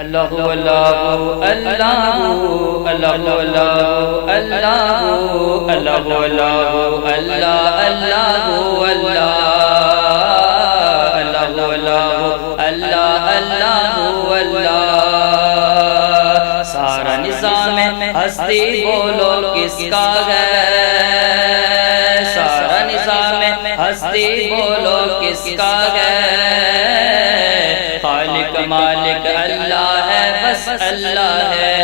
اللہ اللہ اللہ اللہ اللہ اللہ اللہ اللہ اللہ اللہ اللہ اللہ اللہ سارا نظام ہستی بولو کس کا ہے، سارا نظام ہستی بولو کس کا ہے، خالق مالک اللہ ہے بس اللہ ہے،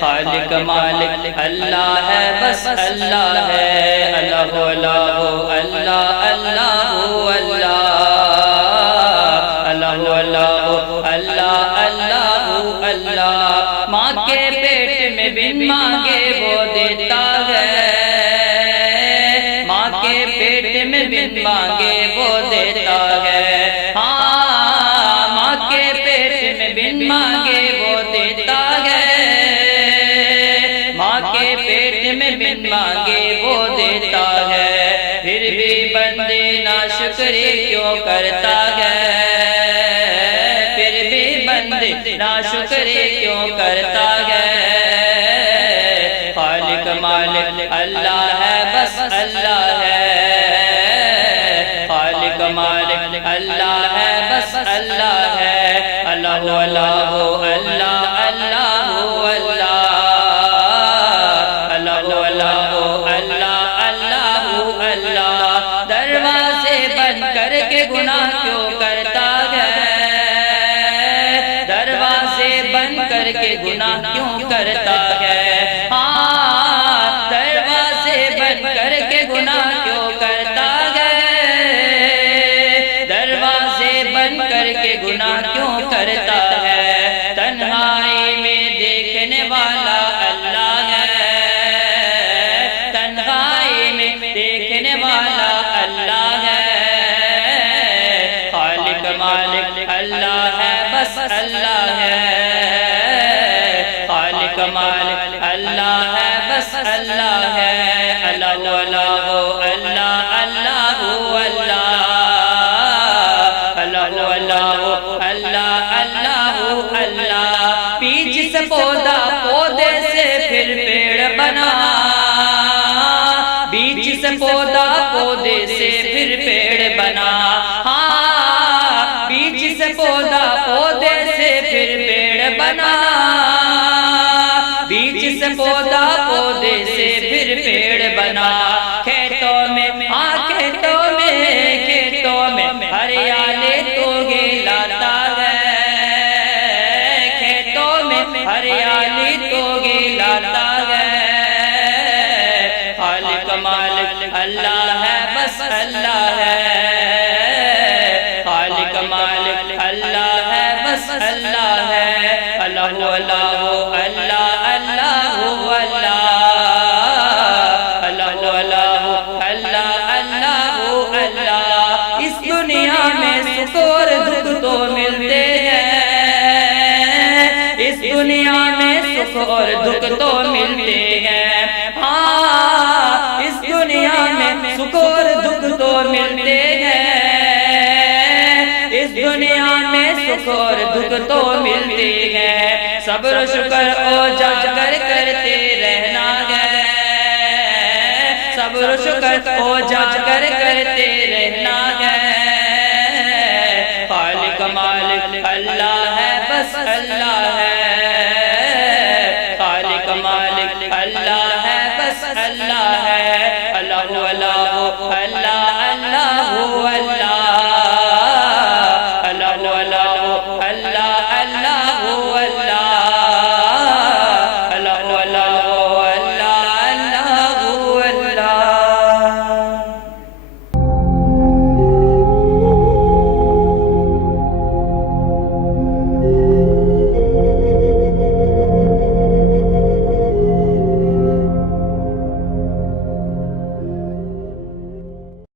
خالق مالک اللہ ہے بس اللہ ہے، اللہ اللہ اللہ اللہ اللہ اللہ اللہ اللہ اللہ ماں کے پیٹ میں بن مانگے وہ دیتا ہے، ماں کے پیٹ میں بن مانگے وہ دیتا ہے، ہاں ماں کے پیٹ میں بن مانگے وہ دیتا ہے، ماں کے پیٹ میں بن مانگے وہ دیتا ہے، پھر بھی بندے ناشکری کیوں کرتا ہے، ناشکری کیوں کرتا ہے، خالق مالک اللہ ہے بس اللہ ہے، خالق مالک اللہ ہے بس اللہ ہے، اللہ اللہ اللہ اللہ اللہ اللہ اللہ اللہ اللہ دروازے بند کر کے گناہ کیوں کرتا ہے، بند کر کے گناہ کیوں کرتا ہے، ہاں دروازے بند کر کے گناہ کیوں کرتا ہے، دروازے بند کر کے گناہ کیوں کرتا ہے، تنہائی میں دیکھنے والا اللہ ہے، تنہائی میں دیکھنے والا اللہ ہے، خالق مالک اللہ ہے بس اللہ ہے، مالک اللہ ہے بس اللہ ہے، اللہ اللہ اللہ اللہ اللہ اللہ اللہ اللہ اللہ بیج سے پودا پودے سے پھر پیڑ بنا، بیج سے پودا پودے سے پھر پیڑ بنا، ہاں بیج سے پودا پودے سے پھر پیڑ بنا، بیج سے پودا پودے سے پھر پیڑ بنا، کھیتوں میں ہریالی تو یہ لاتا ہے، کھیتوں میں ہریالی تو یہ لاتا ہے، خالق مالک اللہ ہے بس اللہ ہے، خالق مالک اللہ ہے بس اللہ ہے، اللہ اللہ اللہ دنیا میں سکھ اور دکھ تو ملتے ہیں، ہاں اس دنیا میں سکھ اور دکھ تو ملتے ہیں، اس دنیا میں سکھ اور دکھ تو ملتے ہیں، صبر و شکر اجاگر کرتے رہنا ہے، صبر و شکر اجاگر کرتے رہنا ہے، خالق مالک اللہ ہے بس اللہ ہے، اللہ ہے بس اللہ ہے، اللہ اللہ اللہ